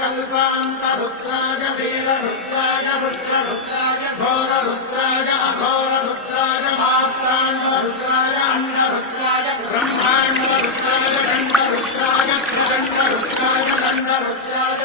कल्पान्तरुद्राय वीररुद्राय रुद्ररुद्राय घोररुद्राय अघोररुद्राय मात्राण्डरुद्राय अण्डरुद्राय ब्रह्माण्डरुद्राय दण्डरुद्राय त्रिदण्डरुद्राय दण्डरुद्राय